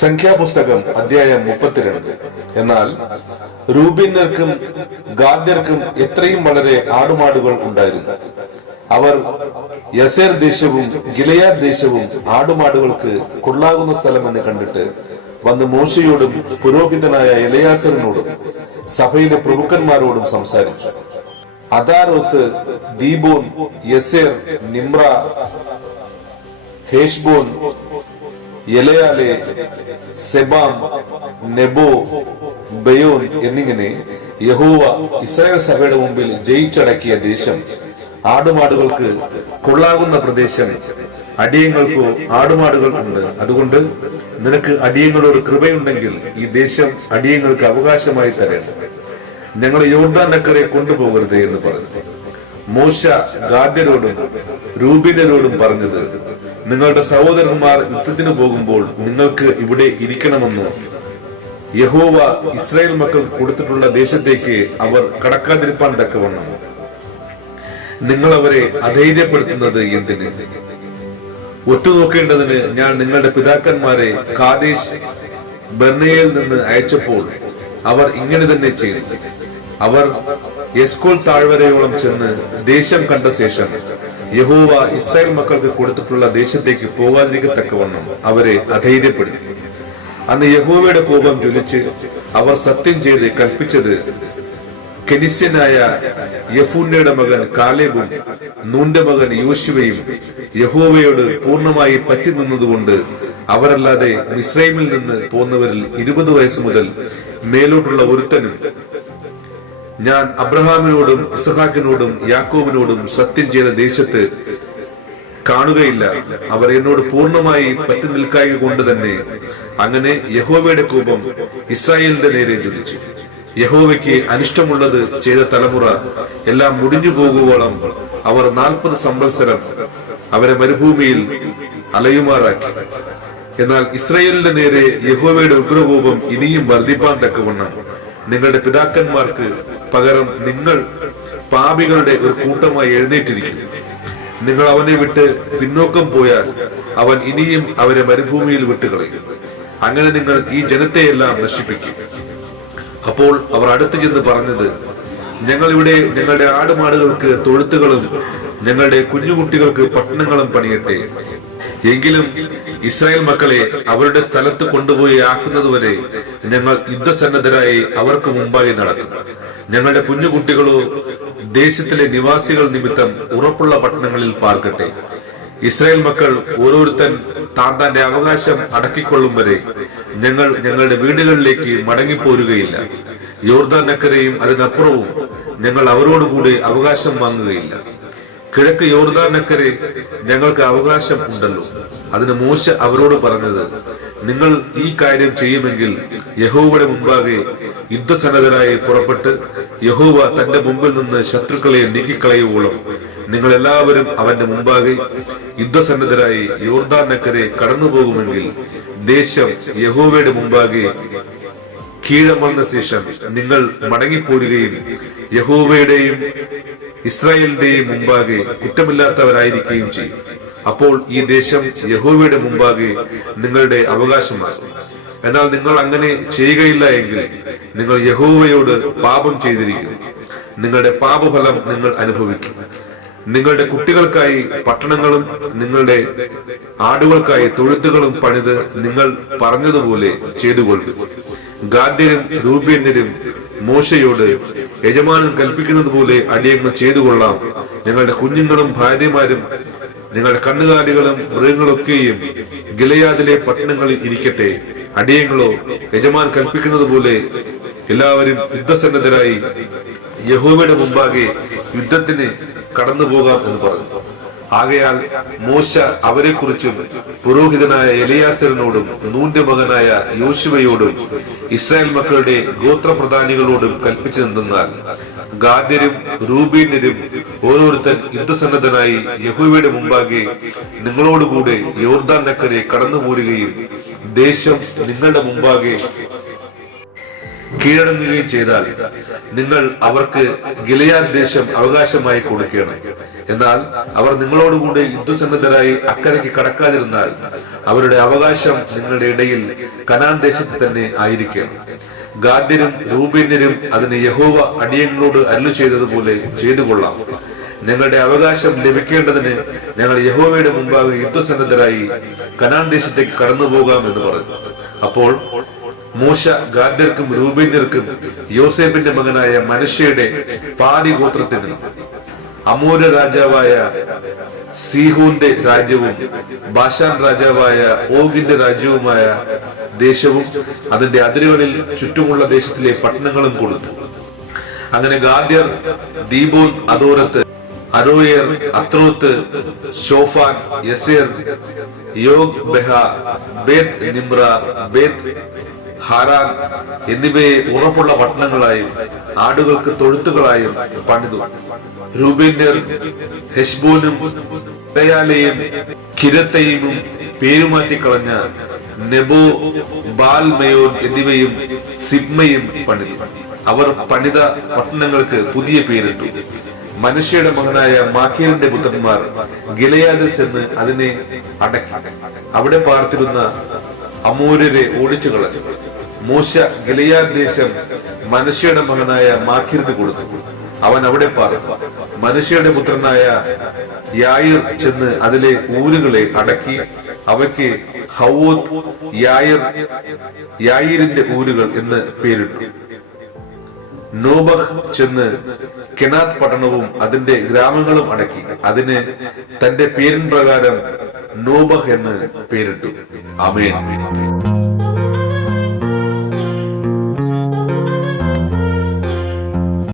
സംഖ്യാപുസ്തകം അധ്യായം 32. എന്നാൽ രൂബീന്യർക്കും ഗാദ്യർക്കും എത്രയും വളരെ ആടുമാടുകൾ ഉണ്ടായിരുന്നു. അവർ യസേർ ദേശവും ഗിലെയാദ് ദേശവും ആടുമാടുകൾക്ക് കൊള്ളാകുന്ന സ്ഥലമെന്ന് കണ്ടിട്ട് വന്ന് മോശയോടും പുരോഹിതനായ എലയാസറിനോടും സഭയിലെ പ്രഭുക്കന്മാരോടും സംസാരിച്ചു. അദാരോത്ത്, ദീബോൻ, യസേർ, നിമ്ര, ഹേഷ്ബോൻ, യലയാലെ, സെബാം, നെബോ, ബയോൻ എന്നിങ്ങനെ യഹോവ ഇസ്രായേൽ സഭയുടെ മുമ്പിൽ ജയിച്ചടക്കിയ ദേശം, ആടുമാടുകൾക്ക് കൊള്ളാകുന്ന പ്രദേശം, അടിയങ്ങൾക്കോ ആടുമാടുകൾ ഉണ്ട്. അതുകൊണ്ട് നിനക്ക് അടിയങ്ങളോട് കൃപയുണ്ടെങ്കിൽ ഈ ദേശം അടിയങ്ങൾക്ക് അവകാശമായി തരണം. ഞങ്ങൾ യോർദാൻ അക്കരെ കൊണ്ടുപോകരുത് എന്ന് പറഞ്ഞു. മോശ ഗാദ്യരോടും രൂബീന്യരോടും പറഞ്ഞത്, നിങ്ങളുടെ സഹോദരന്മാർ യുദ്ധത്തിന് പോകുമ്പോൾ നിങ്ങൾക്ക് ഇവിടെ ഇരിക്കണമെന്നോ യഹോവ ഇസ്രായേൽ മക്കൾക്ക് കൊടുത്തിട്ടുള്ള ദേശത്തേക്ക് അവർ കടക്കാതിരിപ്പാൻ തക്കവണ്ണം നിങ്ങൾ അവരെ അധൈര്യപ്പെടുത്തുന്നത് എന്തിന്? ഒറ്റുനോക്കേണ്ടതിന് ഞാൻ നിങ്ങളുടെ പിതാക്കന്മാരെ കാദേശ് ബർന്നയിൽ നിന്ന് അയച്ചപ്പോൾ അവർ ഇങ്ങനെ തന്നെ ചെയ്തു. അവർ എസ്കോൾ താഴ്വരയോളം ചെന്ന് ദേശം കണ്ട ശേഷം യഹോവ ഇസ്രായേൽ മക്കൾക്ക് കൊടുത്തിട്ടുള്ള ദേശത്തേക്ക് പോകാതിരിക്കത്തക്കവണ്ണം അവരെ അധൈര്യപ്പെടുത്തി. അന്ന് യഹോവയുടെ കോപം ജ്വലിച്ച് അവർ സത്യം ചെയ്ത് കൽപ്പിച്ചത്, കെനിസ്യനായ യെഫുന്നയുടെ മകൻ കാലേബും നൂന്റെ മകൻ യോശുവയും യഹോവയോട് പൂർണ്ണമായി പറ്റി നിന്നതുകൊണ്ട് അവരല്ലാതെ മിസ്രൈമിൽ നിന്ന് പോന്നവരിൽ 20 വയസ്സ് മുതൽ മേലോട്ടുള്ള ഒരുത്തനും ഞാൻ അബ്രഹാമിനോടും ഇസ്ഹാക്കിനോടും യാക്കോബിനോടും സത്യം ചെയ്ത ദേശത്ത് കാണുകയില്ല. അവർ എന്നോട് പൂർണ്ണമായി പറ്റി നിൽക്കായ കൊണ്ട് തന്നെ അങ്ങനെ യഹോവയുടെ കോപം ഇസ്രായേലിന്റെ നേരെ ജ്വലിച്ചു. യഹോവയ്ക്ക് അനിഷ്ടമുള്ളത് ചെയ്ത തലമുറ എല്ലാം മുടിഞ്ഞു പോകുവോളം അവർ 40 സംവത്സരം അവരെ മരുഭൂമിയിൽ അലയുമാറാക്കി. എന്നാൽ ഇസ്രായേലിന്റെ നേരെ യഹോവയുടെ ഉഗ്രകോപം ഇനിയും വർദ്ധിപ്പാൻ തക്കവണ്ണം നിങ്ങളുടെ പിതാക്കന്മാർക്ക് പകരം നിങ്ങൾ പാപികളുടെ ഒരു കൂട്ടമായി എഴുന്നേറ്റിരിക്കുന്നു. നിങ്ങൾ അവനെ വിട്ട് പിന്നോക്കം പോയാൽ അവൻ ഇനിയും അവരെ മരുഭൂമിയിൽ വിട്ടുകളയും. അങ്ങനെ നിങ്ങൾ ഈ ജനത്തെയെല്ലാം നശിപ്പിക്കും. അപ്പോൾ അവർ അടുത്ത് ചെന്ന് പറഞ്ഞത്, ഞങ്ങൾ ഇവിടെ ഞങ്ങളുടെ ആടുമാടുകൾക്ക് തൊഴുത്തുകളും ഞങ്ങളുടെ കുഞ്ഞുകുട്ടികൾക്ക് പട്ടണങ്ങളും പണിയട്ടെ. എങ്കിലും ഇസ്രായേൽ മക്കളെ അവരുടെ സ്ഥലത്ത് കൊണ്ടുപോയി ആക്കുന്നതുവരെ ഞങ്ങൾ യുദ്ധസന്നദ്ധരായി അവർക്ക് മുമ്പായി നടക്കും. ഞങ്ങളുടെ കുഞ്ഞുകുട്ടികളോ ദേശത്തിലെ നിവാസികൾ നിമിത്തം ഉറപ്പുള്ള പട്ടണങ്ങളിൽ പാർക്കട്ടെ. ഇസ്രായേൽ മക്കൾ ഓരോരുത്തൻ താന്റെ അവകാശം അടക്കിക്കൊള്ളും വരെ ഞങ്ങൾ ഞങ്ങളുടെ വീടുകളിലേക്ക് മടങ്ങിപ്പോരുകയില്ല. യോർദാൻ അക്കരെയും അതിനപ്പുറവും ഞങ്ങൾ അവരോടുകൂടി അവകാശം വാങ്ങുകയില്ല. കിഴക്ക് യോർദാൻ അക്കരെ ഞങ്ങൾക്ക് അവകാശം ഉണ്ടല്ലോ. അതിന് മോശ അവരോട് പറഞ്ഞത്, നിങ്ങൾ ഈ കാര്യം ചെയ്യുമെങ്കിൽ യഹോവയുടെ മുമ്പാകെ യുദ്ധസന്നദ്ധരായി പുറപ്പെട്ട് യഹോവ തന്റെ മുമ്പിൽ നിന്ന് ശത്രുക്കളെ നീക്കിക്കളയുവോളം നിങ്ങൾ എല്ലാവരും അവന്റെ മുമ്പാകെ യുദ്ധസന്നദ്ധരായി യോർദാൻ അക്കരെ കടന്നു പോകുമെങ്കിൽ ദേശം യഹോവയുടെ മുമ്പാകെ കീഴമർന്ന ശേഷം നിങ്ങൾ മടങ്ങിപ്പോരുകയും യഹോവയുടെയും ഇസ്രായേലിന്റെയും മുമ്പാകെ കുറ്റമില്ലാത്തവരായിരിക്കുകയും ചെയ്യും. അപ്പോൾ ഈ ദേശം യഹോവയുടെ മുമ്പാകെ നിങ്ങളുടെ അവകാശമാകും. എന്നാൽ നിങ്ങൾ അങ്ങനെ ചെയ്യുകയില്ല എങ്കിൽ നിങ്ങൾ യഹോവയോട് പാപം ചെയ്തിരിക്കും. നിങ്ങളുടെ പാപഫലം നിങ്ങൾ അനുഭവിക്കും. നിങ്ങളുടെ കുട്ടികൾക്കായി പട്ടണങ്ങളും നിങ്ങളുടെ ആടുകൾക്കായി തൊഴുത്തുകളും പണിത് നിങ്ങൾ പറഞ്ഞതുപോലെ ചെയ്തുകൊള്ളും. ഗാദ്യരും രൂബീന്യരും മോശയോട്, യജമാനൻ കൽപ്പിക്കുന്നത് പോലെ അടിയങ്ങൾ ചെയ്തുകൊള്ളാം. ഞങ്ങളുടെ കുഞ്ഞുങ്ങളും ഭാര്യമാരും ഞങ്ങളുടെ കന്നുകാലികളും മൃഗങ്ങളൊക്കെയും ഗിലെയാദിലെ പട്ടണങ്ങളിൽ ഇരിക്കട്ടെ. അടിയങ്ങളോ യജമാൻ കൽപ്പിക്കുന്നത് പോലെ എല്ലാവരും യുദ്ധസന്നദ്ധരായി യഹോവയുടെ മുമ്പാകെ യുദ്ധത്തിന് കടന്നു പോകാം എന്ന് പറഞ്ഞു. ആകയാൽ മോശ അവരെ കുറിച്ചും പുരോഹിതനായ എലയാസറിനോടും നൂന്റെ മകനായ യോശുവയോടും ഇസ്രായേൽ മക്കളുടെ ഗോത്രപ്രധാനികളോടും കൽപ്പിച്ചതെന്നാൽ, ഗാദ്യരും രൂബീന്യരും ഓരോരുത്തൻ യുദ്ധസന്നദ്ധനായി യഹോവയുടെ മുമ്പാകെ നിങ്ങളോടുകൂടെ യോർദാൻ അക്കരെ കടന്നു പോരുകയും ദേശം നിങ്ങളുടെ മുമ്പാകെ കീഴടങ്ങുകയും ചെയ്താൽ നിങ്ങൾ അവർക്ക് ഗിലെയാദ് ദേശം അവകാശമായി കൊടുക്കണം. എന്നാൽ അവർ നിങ്ങളോടുകൂടി യുദ്ധസന്നദ്ധരായി അക്കരയ്ക്ക് കടക്കാതിരുന്നാൽ അവരുടെ അവകാശം നിങ്ങളുടെ ഇടയിൽ കനാൻ ദേശത്ത് തന്നെ ആയിരിക്കണം. ഗാദ്യരും രൂബേന്യരും അതിന് യഹോവ അടിയങ്ങളോട് അരുളി ചെയ്തതുപോലെ ചെയ്തുകൊള്ളാം. ഞങ്ങളുടെ അവകാശം ലഭിക്കേണ്ടതിന് ഞങ്ങൾ യഹോവയുടെ മുമ്പാകെ യുദ്ധസന്നദ്ധരായി കനാൻ ദേശത്തേക്ക് കടന്നു പോകാം എന്ന് പറഞ്ഞു. അപ്പോൾ മോശ ഗാദ്യർക്കും രൂബേന്യർക്കും യോസേഫിന്റെ മകനായ മനശ്ശയുടെ പാതി ഗോത്രത്തിന് അമോര രാജാവായ സീഹോന്റെ രാജ്യവും ബാശാൻ രാജാവായ ഓഗിന്റെ രാജ്യവുമായ ദേശവും അതിന്റെ അതിരുകളിൽ ചുറ്റുമുള്ള ദേശത്തിലെ പട്ടണങ്ങളും കൊടുത്തു. അങ്ങനെ ഗാദ്യർ ദീബോൻ, അദോരത്ത്, അരോയർ, അത്രോത്ത്, ഷോഫാൻ, യസേർ, യോഗ് ബെഹ, ബേത് നിമ്ര, ബേത് ഹാരാൻ എന്നിവയെ ഉറപ്പുള്ള പട്ടണങ്ങളായും ആടുകൾക്ക് തൊഴുത്തുകളായും പണിതു. രൂബേന്യർ ഹെശ്ബോനും യാലെയും കിരത്തയിമും പേരുമാറ്റിക്കളഞ്ഞ നെബോ, ബാൽമയോൻ എന്നിവയും സിബ്മയും പണിതു. അവർ പണിത പട്ടണങ്ങൾക്ക് പുതിയ പേരിട്ടു. മനശ്ശയുടെ മകനായ മാഖീറിന്റെ പുത്രന്മാർ ഗിലെയാദിൽ ചെന്ന് അതിനെ അടക്കി. അവിടെ പാർത്തിരുന്ന അമോര്യരെ ഓടിച്ചു കളഞ്ഞു. മോശ ഗിലെയാദ് ദേശം മനശ്ശയുടെ മകനായ മാഖീറിന് കൊടുത്തു. അവൻ അവിടെ പാർത്തു. മനശ്ശയുടെ പുത്രനായ യായിർ ചെന്ന് അതിലെ ഊരുകളെ അടക്കി. അവയ്ക്ക് ഹവോത്ത് യായിരിന്റെ ഊരുകൾ എന്ന് പേരിട്ടു. നോബഹ് ചെന്ന് കെനാത്ത് പട്ടണവും അതിന്റെ ഗ്രാമങ്ങളും അടക്കി. അതിന് തന്റെ പേരിൻ പ്രകാരം നോബഹ് എന്ന് പേരിട്ടു. ആമേൻ.